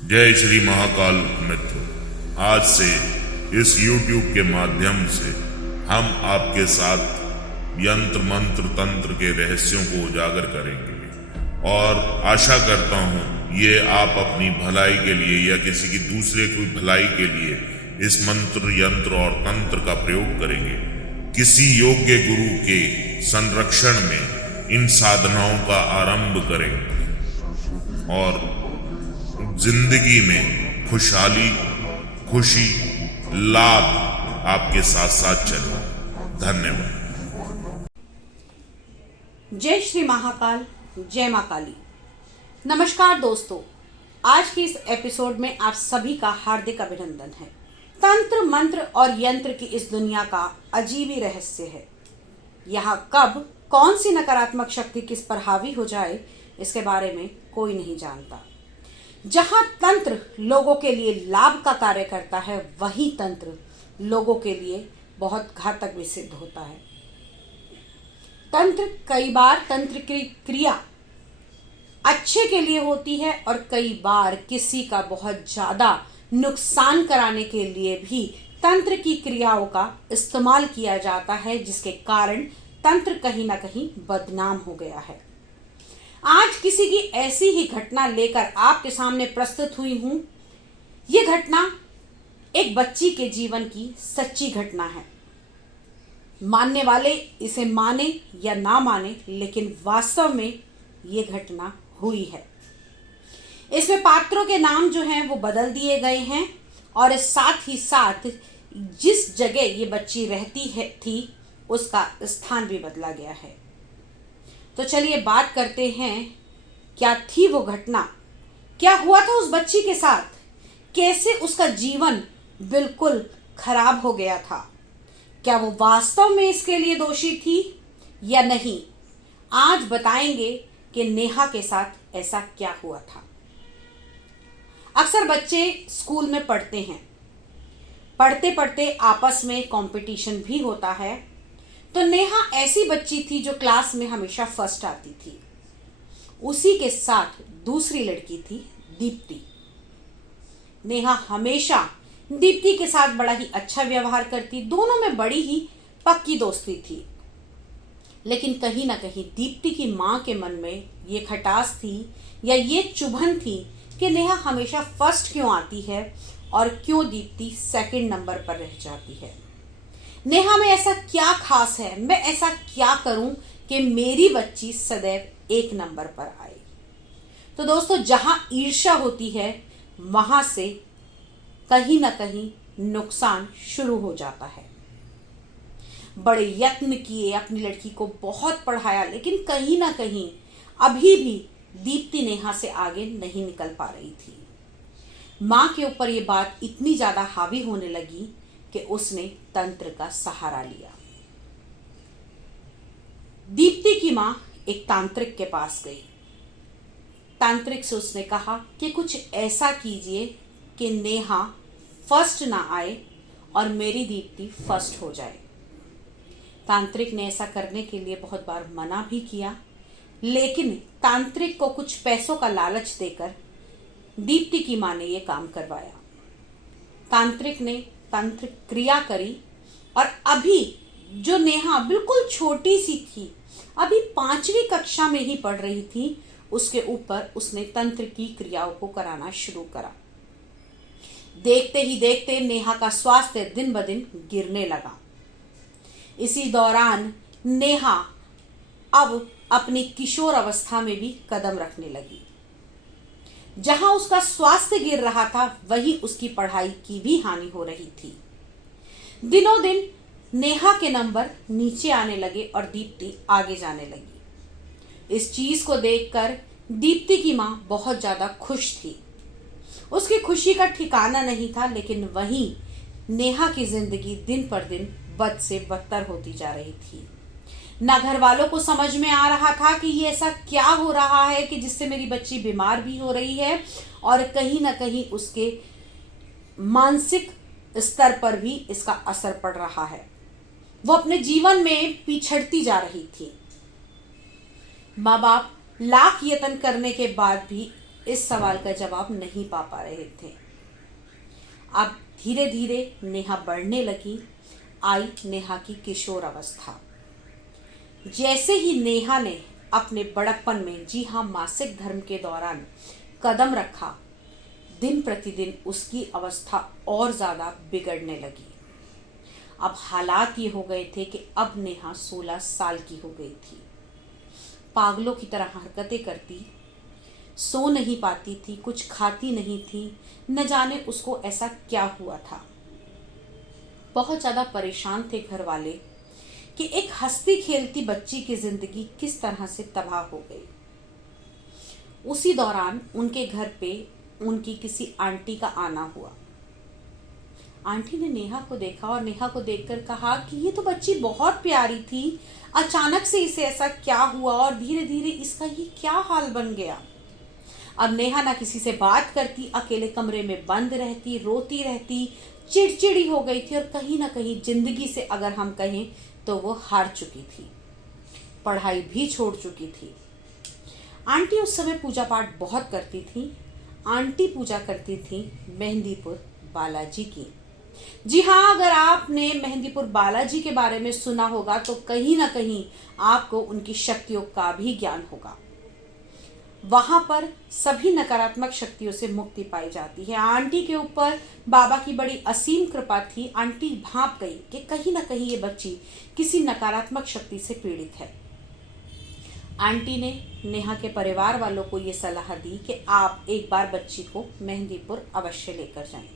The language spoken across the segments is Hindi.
जय श्री महाकाल मित्र। आज से इस YouTube के माध्यम से हम आपके साथ यंत्र मंत्र तंत्र के रहस्यों को उजागर करेंगे और आशा करता हूँ ये आप अपनी भलाई के लिए या किसी की दूसरे की भलाई के लिए इस मंत्र यंत्र और तंत्र का प्रयोग करेंगे। किसी योग्य गुरु के संरक्षण में इन साधनाओं का आरंभ करेंगे और जिंदगी में खुशहाली, खुशी, लाभ आपके साथ साथ चले। धन्यवाद। जय श्री महाकाल, जय मां काली। नमस्कार दोस्तों, आज के इस एपिसोड में आप सभी का हार्दिक अभिनंदन है। तंत्र मंत्र और यंत्र की इस दुनिया का अजीब ही रहस्य है। यहाँ कब कौन सी नकारात्मक शक्ति किस पर हावी हो जाए, इसके बारे में कोई नहीं जानता। जहां तंत्र लोगों के लिए लाभ का कार्य करता है, वही तंत्र लोगों के लिए बहुत घातक भी सिद्ध होता है। कई बार तंत्र की क्रिया अच्छे के लिए होती है और कई बार किसी का बहुत ज्यादा नुकसान कराने के लिए भी तंत्र की क्रियाओं का इस्तेमाल किया जाता है, जिसके कारण तंत्र कहीं ना कहीं बदनाम हो गया है। आज किसी की ऐसी ही घटना लेकर आपके सामने प्रस्तुत हुई हूं। यह घटना एक बच्ची के जीवन की सच्ची घटना है। मानने वाले इसे माने या ना माने, लेकिन वास्तव में यह घटना हुई है। इसमें पात्रों के नाम जो हैं वो बदल दिए गए हैं और साथ ही साथ जिस जगह ये बच्ची रहती थी उसका स्थान भी बदला गया है। तो चलिए बात करते हैं, क्या थी वो घटना, क्या हुआ था उस बच्ची के साथ, कैसे उसका जीवन बिल्कुल खराब हो गया था, क्या वो वास्तव में इसके लिए दोषी थी या नहीं। आज बताएंगे कि नेहा के साथ ऐसा क्या हुआ था। अक्सर बच्चे स्कूल में पढ़ते हैं, पढ़ते पढ़ते आपस में कंपटीशन भी होता है। तो नेहा ऐसी बच्ची थी जो क्लास में हमेशा फर्स्ट आती थी। उसी के साथ दूसरी लड़की थी दीप्ति। नेहा हमेशा दीप्ति के साथ बड़ा ही अच्छा व्यवहार करती, दोनों में बड़ी ही पक्की दोस्ती थी। लेकिन कहीं ना कहीं दीप्ति की मां के मन में ये खटास थी या ये चुभन थी कि नेहा हमेशा फर्स्ट क्यों आती है और क्यों दीप्ति सेकंड नंबर पर रह जाती है। नेहा में ऐसा क्या खास है, मैं ऐसा क्या करूं कि मेरी बच्ची सदैव एक नंबर पर आए। तो दोस्तों, जहां ईर्ष्या होती है वहां से कहीं ना कहीं नुकसान शुरू हो जाता है। बड़े यत्न किए, अपनी लड़की को बहुत पढ़ाया, लेकिन कहीं ना कहीं अभी भी दीप्ति नेहा से आगे नहीं निकल पा रही थी। मां के ऊपर ये बात इतनी ज्यादा हावी होने लगी कि उसने तंत्र का सहारा लिया। दीप्ति की मां एक तांत्रिक के पास गई। तांत्रिक से उसने कहा कि कुछ ऐसा कीजिए कि नेहा फर्स्ट ना आए और मेरी दीप्ति फर्स्ट हो जाए। तांत्रिक ने ऐसा करने के लिए बहुत बार मना भी किया, लेकिन तांत्रिक को कुछ पैसों का लालच देकर दीप्ति की मां ने यह काम करवाया। तांत्रिक ने तंत्र क्रिया करी और अभी जो नेहा बिल्कुल छोटी सी थी, अभी 5वीं कक्षा में ही पढ़ रही थी, उसके ऊपर उसने तंत्र की क्रियाओं को कराना शुरू करा। देखते ही देखते नेहा का स्वास्थ्य दिन ब दिन गिरने लगा। इसी दौरान नेहा अब अपनी किशोर अवस्था में भी कदम रखने लगी। जहां उसका स्वास्थ्य गिर रहा था, वहीं उसकी पढ़ाई की भी हानि हो रही थी। दिनों दिन नेहा के नंबर नीचे आने लगे और दीप्ति आगे जाने लगी। इस चीज को देखकर दीप्ति की मां बहुत ज्यादा खुश थी। उसकी खुशी का ठिकाना नहीं था, लेकिन वहीं नेहा की जिंदगी दिन पर दिन बद से बदतर होती जा रही थी। ना घर वालों को समझ में आ रहा था कि ये ऐसा क्या हो रहा है कि जिससे मेरी बच्ची बीमार भी हो रही है और कहीं ना कहीं उसके मानसिक स्तर पर भी इसका असर पड़ रहा है। वो अपने जीवन में पिछड़ती जा रही थी। माँ बाप लाख यत्न करने के बाद भी इस सवाल का जवाब नहीं पा रहे थे। अब धीरे धीरे नेहा बढ़ने लगी। आई नेहा की किशोर अवस्था। जैसे ही नेहा ने अपने बड़प्पन में, जी हाँ, मासिक धर्म के दौरान कदम रखा, दिन प्रतिदिन उसकी अवस्था और ज़्यादा बिगड़ने लगी। अब हालात ये हो गए थे कि अब नेहा 16 साल की हो गई थी। पागलों की तरह हरकतें करती, सो नहीं पाती थी, कुछ खाती नहीं थी, न जाने उसको ऐसा क्या हुआ था। बहुत ज़्यादा परेशान थे घर वाले कि एक हंसती खेलती बच्ची की जिंदगी किस तरह से तबाह हो गई। उसी दौरान उनके घर पे उनकी किसी आंटी का आना हुआ। आंटी ने नेहा को देखा और नेहा को देखकर कहा कि ये तो बच्ची बहुत प्यारी थी, अचानक से इसे ऐसा क्या हुआ और धीरे धीरे इसका ये क्या हाल बन गया। अब नेहा ना किसी से बात करती, अकेले कमरे में बंद रहती, रोती रहती, चिड़चिड़ी हो गई थी और कहीं ना कहीं जिंदगी से अगर हम कहें तो वो हार चुकी थी, पढ़ाई भी छोड़ चुकी थी। आंटी उस समय पूजा पाठ बहुत करती थी। आंटी पूजा करती थी मेहंदीपुर बालाजी की। जी हाँ, अगर आपने मेहंदीपुर बालाजी के बारे में सुना होगा तो कहीं ना कहीं आपको उनकी शक्तियों का भी ज्ञान होगा। वहां पर सभी नकारात्मक शक्तियों से मुक्ति पाई जाती है। आंटी के ऊपर बाबा की बड़ी असीम कृपा थी। आंटी भांप गई कि कहीं ना कहीं ये बच्ची किसी नकारात्मक शक्ति से पीड़ित है। आंटी ने नेहा के परिवार वालों को ये सलाह दी कि आप एक बार बच्ची को मेहंदीपुर अवश्य लेकर जाएं।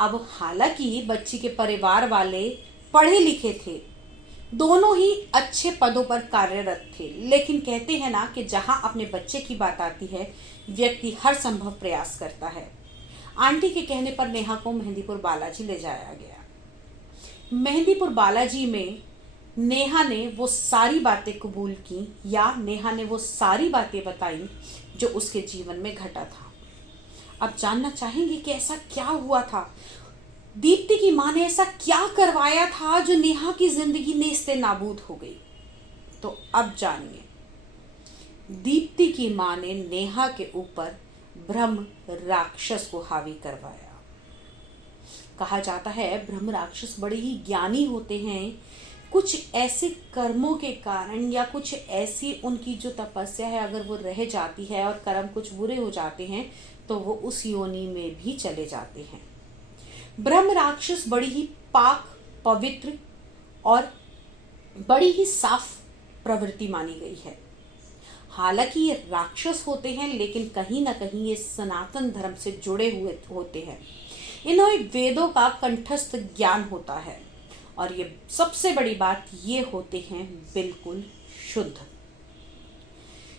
अब हालांकि बच्ची के परिवार वाले पढ़े लिखे थे, दोनों ही अच्छे पदों पर कार्यरत थे, लेकिन कहते हैं ना कि जहां अपने बच्चे की बात आती है व्यक्ति हर संभव प्रयास करता है। आंटी के कहने पर नेहा को मेहंदीपुर बालाजी ले जाया गया। मेहंदीपुर बालाजी में नेहा ने वो सारी बातें कबूल की, या नेहा ने वो सारी बातें बताई जो उसके जीवन में घटा था। अब जानना चाहेंगे कि ऐसा क्या हुआ था, दीप्ति की माँ ने ऐसा क्या करवाया था जो नेहा की जिंदगी नेस्ते नाबूद हो गई। तो अब जानिए, दीप्ति की माँ ने नेहा के ऊपर ब्रह्म राक्षस को हावी करवाया। कहा जाता है ब्रह्म राक्षस बड़े ही ज्ञानी होते हैं। कुछ ऐसे कर्मों के कारण या कुछ ऐसी उनकी जो तपस्या है अगर वो रह जाती है और कर्म कुछ बुरे हो जाते हैं तो वो उस योनि में भी चले जाते हैं। ब्रह्म राक्षस बड़ी ही पाक, पवित्र और बड़ी ही साफ प्रवृत्ति मानी गई है। हालांकि ये राक्षस होते हैं लेकिन कहीं ना कहीं ये सनातन धर्म से जुड़े हुए होते हैं। इन्हें वेदों का कंठस्थ ज्ञान होता है और ये सबसे बड़ी बात ये होते हैं बिल्कुल शुद्ध।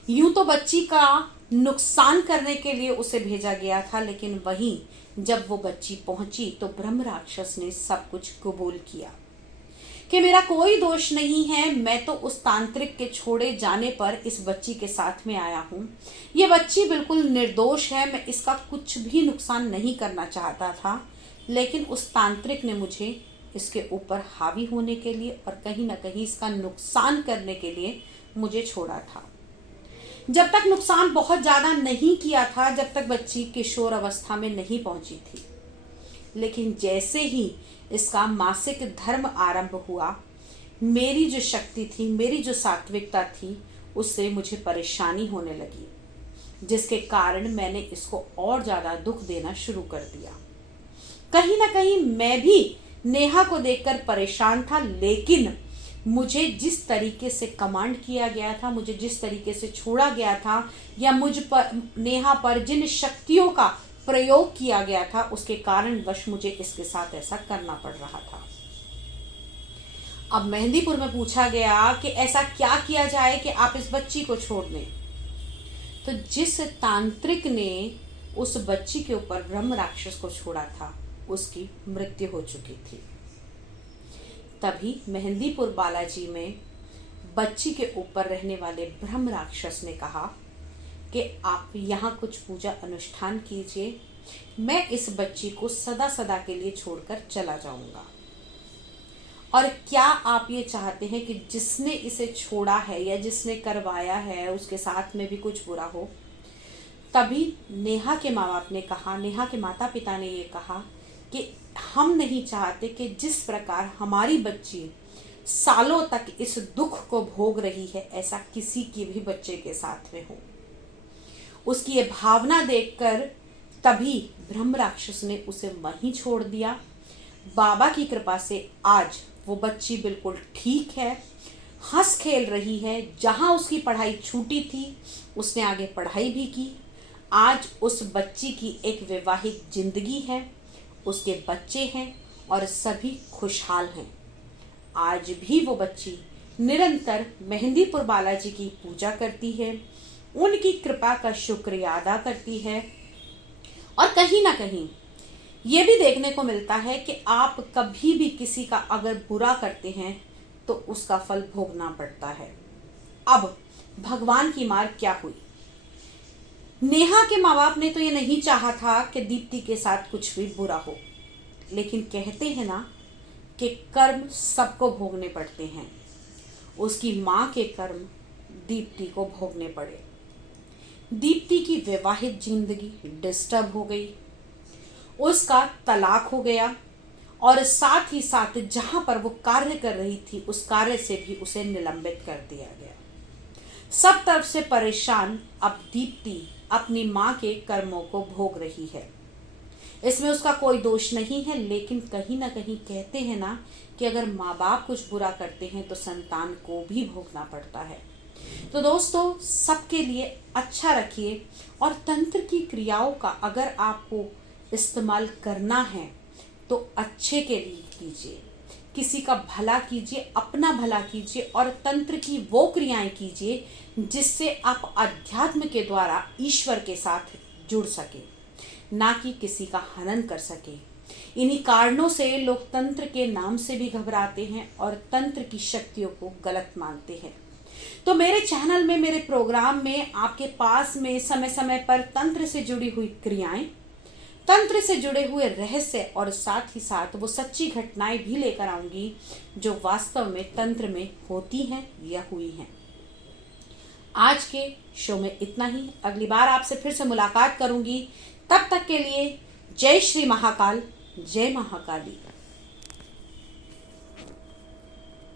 यूं तो बच्ची का नुकसान करने के लिए उसे भेजा गया था, लेकिन वहीं जब वो बच्ची पहुंची तो ब्रह्म राक्षस ने सब कुछ कबूल किया कि मेरा कोई दोष नहीं है, मैं तो उस तांत्रिक के छोड़े जाने पर इस बच्ची के साथ में आया हूँ। ये बच्ची बिल्कुल निर्दोष है, मैं इसका कुछ भी नुकसान नहीं करना चाहता था, लेकिन उस तांत्रिक ने मुझे इसके ऊपर हावी होने के लिए और कहीं ना कहीं इसका नुकसान करने के लिए मुझे छोड़ा था। जब तक नुकसान बहुत ज़्यादा नहीं किया था, जब तक बच्ची किशोर अवस्था में नहीं पहुंची थी, लेकिन जैसे ही इसका मासिक धर्म आरंभ हुआ, मेरी जो शक्ति थी, मेरी जो सात्विकता थी, उससे मुझे परेशानी होने लगी, जिसके कारण मैंने इसको और ज़्यादा दुख देना शुरू कर दिया। कहीं ना कहीं मैं भी नेहा को देखकर परेशान था, लेकिन मुझे जिस तरीके से कमांड किया गया था, मुझे जिस तरीके से छोड़ा गया था, या मुझ पर नेहा पर जिन शक्तियों का प्रयोग किया गया था, उसके कारणवश मुझे इसके साथ ऐसा करना पड़ रहा था। अब मेहंदीपुर में पूछा गया कि ऐसा क्या किया जाए कि आप इस बच्ची को छोड़ दें। तो जिस तांत्रिक ने उस बच्ची के ऊपर ब्रह्म राक्षस को छोड़ा था, उसकी मृत्यु हो चुकी थी। तभी मेहंदीपुर बालाजी में बच्ची के ऊपर रहने वाले ब्रह्म राक्षस ने कहा कि आप यहाँ कुछ पूजा अनुष्ठान कीजिए, मैं इस बच्ची को सदा सदा के लिए छोड़कर चला जाऊंगा। और क्या आप ये चाहते हैं कि जिसने इसे छोड़ा है या जिसने करवाया है उसके साथ में भी कुछ बुरा हो? तभी नेहा के माँ बाप ने कहा, नेहा के माता पिता ने ये कहा कि हम नहीं चाहते कि जिस प्रकार हमारी बच्ची सालों तक इस दुख को भोग रही है, ऐसा किसी के भी बच्चे के साथ में हो। उसकी ये भावना देखकर तभी ब्रह्म राक्षस ने उसे वहीं छोड़ दिया। बाबा की कृपा से आज वो बच्ची बिल्कुल ठीक है, हंस खेल रही है। जहां उसकी पढ़ाई छूटी थी उसने आगे पढ़ाई भी की। आज उस बच्ची की एक वैवाहिक जिंदगी है, उसके बच्चे हैं और सभी खुशहाल हैं। आज भी वो बच्ची निरंतर मेहंदीपुर बालाजी की पूजा करती है, उनकी कृपा का शुक्रिया अदा करती है। और कहीं ना कहीं ये भी देखने को मिलता है कि आप कभी भी किसी का अगर बुरा करते हैं तो उसका फल भोगना पड़ता है। अब भगवान की मार क्या हुई? नेहा के माँ बाप ने तो ये नहीं चाहा था कि दीप्ति के साथ कुछ भी बुरा हो, लेकिन कहते हैं ना कि कर्म सबको भोगने पड़ते हैं। उसकी माँ के कर्म दीप्ति को भोगने पड़े। दीप्ति की वैवाहिक जिंदगी डिस्टर्ब हो गई, उसका तलाक हो गया और साथ ही साथ जहां पर वो कार्य कर रही थी उस कार्य से भी उसे निलंबित कर दिया गया। सब तरफ से परेशान अब दीप्ति अपनी माँ के कर्मों को भोग रही है। इसमें उसका कोई दोष नहीं है, लेकिन कहीं ना कहीं कहते हैं ना कि अगर माँ बाप कुछ बुरा करते हैं तो संतान को भी भोगना पड़ता है। तो दोस्तों, सबके लिए अच्छा रखिए और तंत्र की क्रियाओं का अगर आपको इस्तेमाल करना है तो अच्छे के लिए कीजिए, किसी का भला कीजिए, अपना भला कीजिए और तंत्र की वो क्रियाएं कीजिए जिससे आप अध्यात्म के द्वारा ईश्वर के साथ जुड़ सके, ना कि किसी का हनन कर सके। इन्हीं कारणों से लोग तंत्र के नाम से भी घबराते हैं और तंत्र की शक्तियों को गलत मानते हैं। तो मेरे चैनल में, मेरे प्रोग्राम में आपके पास में समय समय पर तंत्र से जुड़ी हुई क्रियाएं, तंत्र से जुड़े हुए रहस्य और साथ ही साथ वो सच्ची घटनाएं भी लेकर आऊंगी जो वास्तव में तंत्र में होती हैं या हुई हैं। आज के शो में इतना ही। अगली बार आपसे फिर से मुलाकात करूंगी। तब तक के लिए जय श्री महाकाल, जय महाकाली।